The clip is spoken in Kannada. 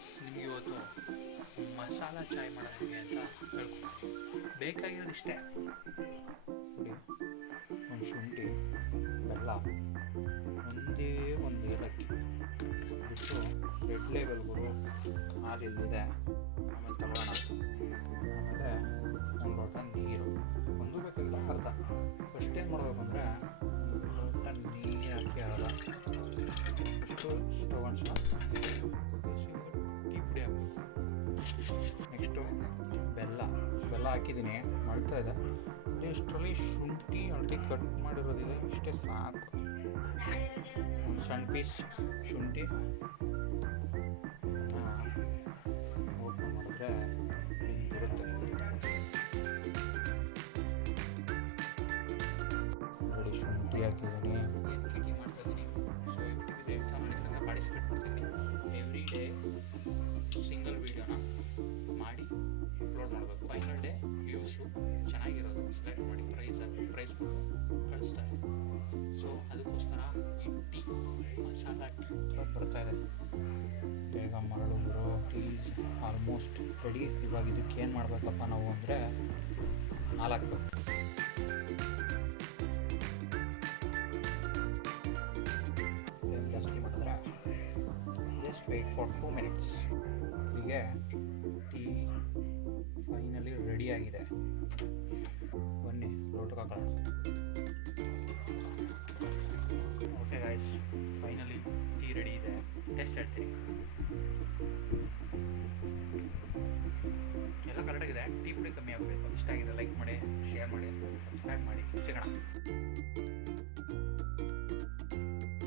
ಗೈಸ್, ನಿಮಗೆ ಇವತ್ತು ಮಸಾಲ ಚಾಯ್ ಮಾಡೋದು ಹೇಗೆ ಅಂತ ಹೇಳ್ಕೊಡ್ತೀನಿ. ಬೇಕಾಗಿರೋದು ಇಷ್ಟೇ. ನೋಡಿ, ಒಂದು ಶುಂಠಿ, ಬೆಲ್ಲ, ಒಂದೇ ಒಂದು ಏಲಕ್ಕಿ ಬಿಟ್ಟು ರೆಡ್ ಲೇಬಲ್ ಗುರು ಹಾಲಿಲ್ಲಿದೆ. ಆಮೇಲೆ ತಗೊಳ್ಳೋಣ. ಆಮೇಲೆ ಒಂದು ಲೋಟ ನೀರು, ಒಂದು ಬೇಕಾಗಿಲ್ಲ ಅರ್ಧ. ಫಸ್ಟ್ ಏನು ಮಾಡಬೇಕು ಅಂದರೆ ಒಂದು ಲೋಟ ನೀರು ಹಾಕಿ ಅರ್ಧ ಅಷ್ಟು ಸ್ಟವ್ ಅನ್ಸೋ ಟೀ ಪುಡಿ ಹಾಕಬೇಕು. ನೆಕ್ಸ್ಟು ಬೆಲ್ಲ ಹಾಕಿದ್ದೀನಿ, ಮಾಡ್ತಾ ಇದೆ. ಇಷ್ಟರಲ್ಲಿ ಶುಂಠಿ ಆಲ್ರೆಡಿ ಕಟ್ ಮಾಡಿರೋದಿದೆ, ಇಷ್ಟೇ ಸಾಕು. ಒಂದು ಸಣ್ಣ ಪೀಸ್ ಶುಂಠಿ ಓಪನ್ ಮಾಡಿದ್ರೆ ಹಿಂಗಿರುತ್ತೆ. ಆಲ್ರೆಡಿ ಶುಂಠಿ ಹಾಕಿದ್ದೀನಿ. ಏನು ಕಿಟಿ ಮಾಡ್ತಾ ಇದ್ದೀನಿ. ಸೊ ಯೂಟ್ಯೂಬ್ ದೇವತಾ ಮಾಡಿದಾಗ ಪಾರ್ಟಿಸಿಪೇಟ್ ಮಾಡ್ತೀನಿ. ಎವ್ರಿ ಡೇ ಸಿಂಗಲ್ ವೀಡಿಯೋನ ಮಾಡಿ ಅಪ್ಲೋಡ್ ಮಾಡಬೇಕು. ಫೈನಲ್ ಡೇ ವ್ಯೂಸು ಚೆನ್ನಾಗಿರೋದು ಸೆಲೆಕ್ಟ್ ಮಾಡಿ ಪ್ರೈಸ್ ಕಳಿಸ್ತಾರೆ. ಸೊ ಅದಕ್ಕೋಸ್ಕರ ಈ ಟೀ ಮಸಾಲ ಟೀ ಬರ್ತಾ ಇದೆ. ಬೇಗ ಮರಳು ಪ್ಲೀಸ್. Almost ready. ಇವಾಗ ಇದಕ್ಕೆ ಏನು ಮಾಡಬೇಕಪ್ಪ ನಾವು ಅಂದರೆ ಹಾಲು ಹಾಕ್ಬೇಕು. ಫ್ಲೇಮ್ ಜಾಸ್ತಿ ಮಾಡಿದ್ರೆ ಜಸ್ಟ್ ವೆಯ್ಟ್ ಫಾರ್ 2 ಮಿನಿಟ್ಸ್. ಇಲ್ಲಿಗೆ ಟೀ ಫೈನಲಿ ರೆಡಿಯಾಗಿದೆ. ಬನ್ನಿ ಲೋಟಕ್ಕೆ ಹಾಕೋಣ. Okay guys, finally tea ready ಇದೆ. ಟೇಸ್ಟ್ ಹೇಳ್ತೀನಿ. ಎಲ್ಲ ಕರೆಕ್ಟಾಗಿದೆ. ಟೀ ಪುಡಿ ಕಮ್ಮಿ ಆಗಬೇಕು. ಇಷ್ಟ ಆಗಿದೆ ಲೈಕ್ ಮಾಡಿ, ಶೇರ್ ಮಾಡಿ, ಸಬ್ಸ್ಕ್ರೈಬ್ ಮಾಡಿ. ಸಿಗೋಣ.